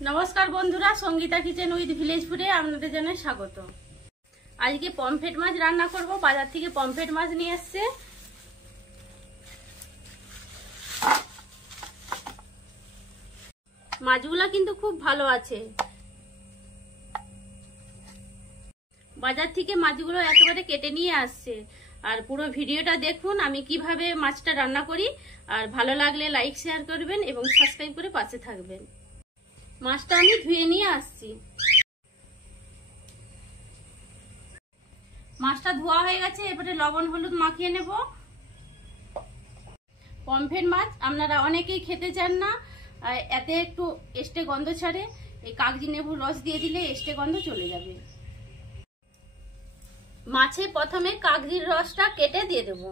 नमस्कार बंधुरा Sangeeta kitchen with village ফুডে আপনাদের জানাই স্বাগত। আজকে পমফ্রেট মাছ রান্না করব। বাজার থেকে পমফ্রেট মাছ নিয়ে এসেছে। মাছগুলো কিন্তু খুব ভালো আছে। বাজার থেকে মাছগুলো একেবারে কেটে নিয়ে আসছে। আর পুরো ভিডিওটা দেখুন আমি কিভাবে মাছটা রান্না করি। আর ভালো লাগলে লাইক শেয়ার করবেন এবং সাবস্ক্রাইব করে পাশে থাকবেন। মাছটা আমি ধুয়ে নিয়ে আসছি। মাছটা ধোয়া হয়ে গেছে, এবারে লবণ হলুদ মাখিয়ে নেব। পমফ্রেট মাছ আপনারা অনেকেই খেতে চান না, এতে একটু এস্টে গন্ধ ছাড়ে। এই কাগজি লেবুর রস দিয়ে দিলে এস্টে গন্ধ চলে যাবে। মাছে প্রথমে কাগজির রসটা কেটে দিয়ে দেব।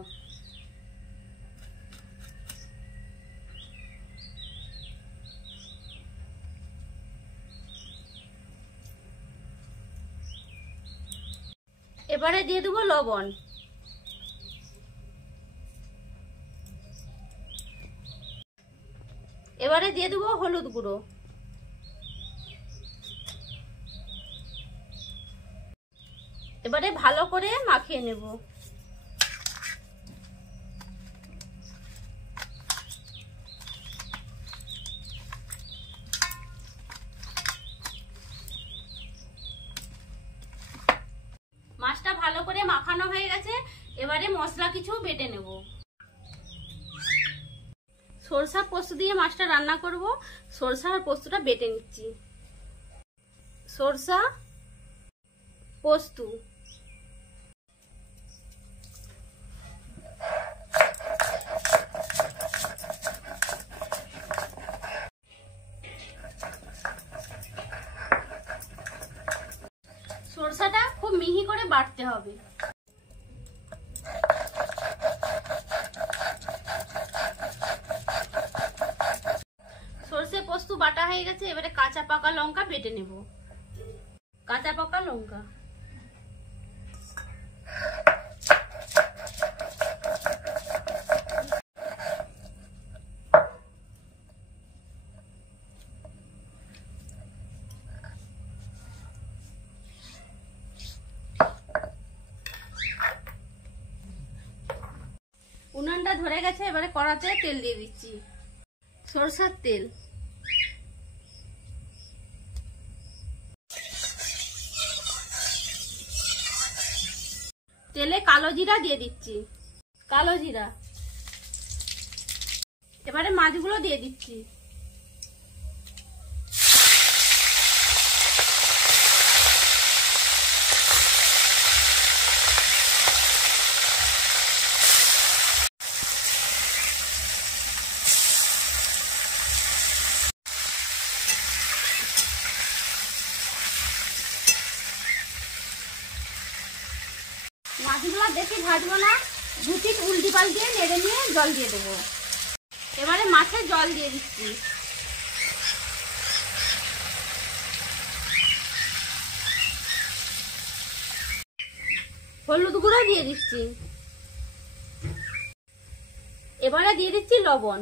এবারে দিয়ে দেবো লবণ, এবারে দিয়ে দেবো হলুদ গুঁড়ো, এবারে ভালো করে মাখিয়ে নেব। মাছটা ভালো করে মাখানো হয়ে গেছে, এবারে মশলা কিছু বেটে নেব। সরষা পোস্ত দিয়ে মাছটা রান্না করব। সরষা আর পোস্তটা বেটে নিচ্ছি। সরষা, পোস্ত, সরষাটা খুব মিহি করে বাটতে হবে। সরষে পোস্ত বাটা হয়ে গেছে, এবারে কাঁচা পাকা লঙ্কা বেটে নেব। কাঁচা পাকা লঙ্কা, উনানটা ধরে গেছে, এবারে কড়াতে তেল দিয়ে দিচ্ছি। সরষের তেল, তেলে কালো জিরা দিয়ে দিচ্ছি। কালো জিরা, এবারে মাছগুলো দিয়ে দিচ্ছি। মাছগুলো বেশি ভাজবো না, দু তিন উল্টি পাল্টিয়ে নেড়ে নিয়ে জল দিয়ে দেবো। এবারে মাছে জল দিয়ে দিচ্ছি। হলুদ গুঁড়ো দিয়ে দিচ্ছি, এবারে দিয়ে দিচ্ছি লবণ।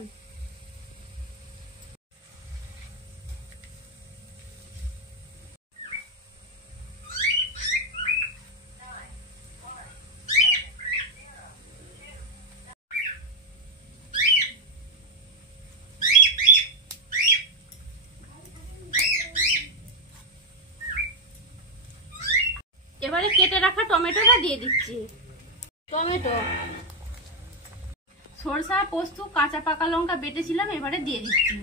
এবারে কেটে রাখা টমেটোটা দিয়ে দিচ্ছি। টমেটো, সরষা, পোস্ত, কাঁচা পাকা লঙ্কা বেটেছিলাম, এবারে দিয়ে দিচ্ছি।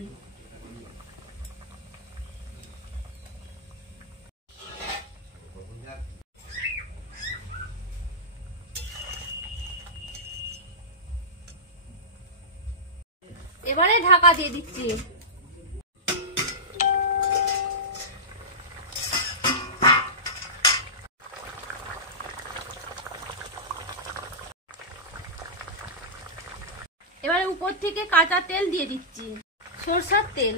এবারে ঢাকা দিয়ে দিচ্ছি। এবারে উপর থেকে কাঁচা তেল দিয়ে দিচ্ছি। সরষের তেল,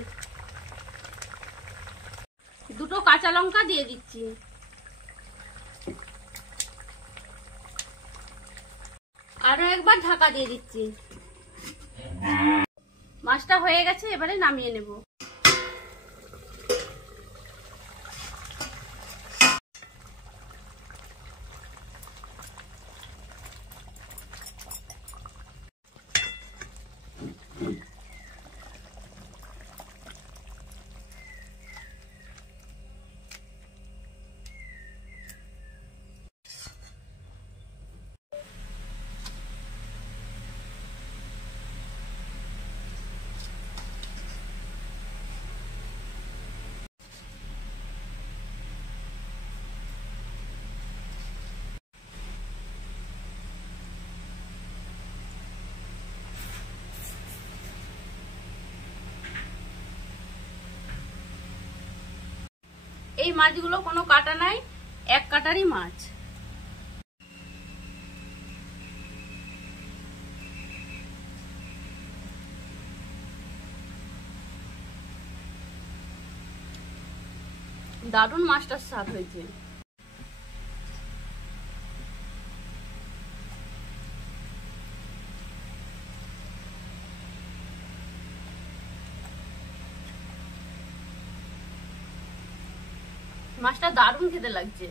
দুটো কাঁচা লঙ্কা দিয়ে দিচ্ছি। আরো একবার ঢাকা দিয়ে দিচ্ছি। মাছটা হয়ে গেছে, এবারে নামিয়ে নেব। এই মাছগুলো কোনো কাটা নাই, এক কাটারই মাছ। দারুণ মাছটার স্বাদ হয়েছে। মাছটা দারুণ খেতে লাগছে।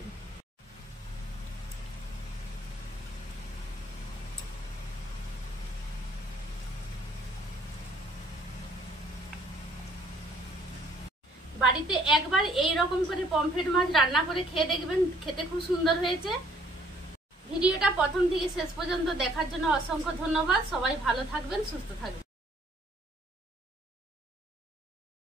বাড়িতে একবার এই রকম করে পমফ্রেট মাছ রান্না করে খেয়ে দেখবেন, খেতে খুব সুন্দর হয়েছে। ভিডিওটা প্রথম থেকে শেষ পর্যন্ত দেখার জন্য অসংখ্য ধন্যবাদ। সবাই ভালো থাকবেন, সুস্থ থাকবেন।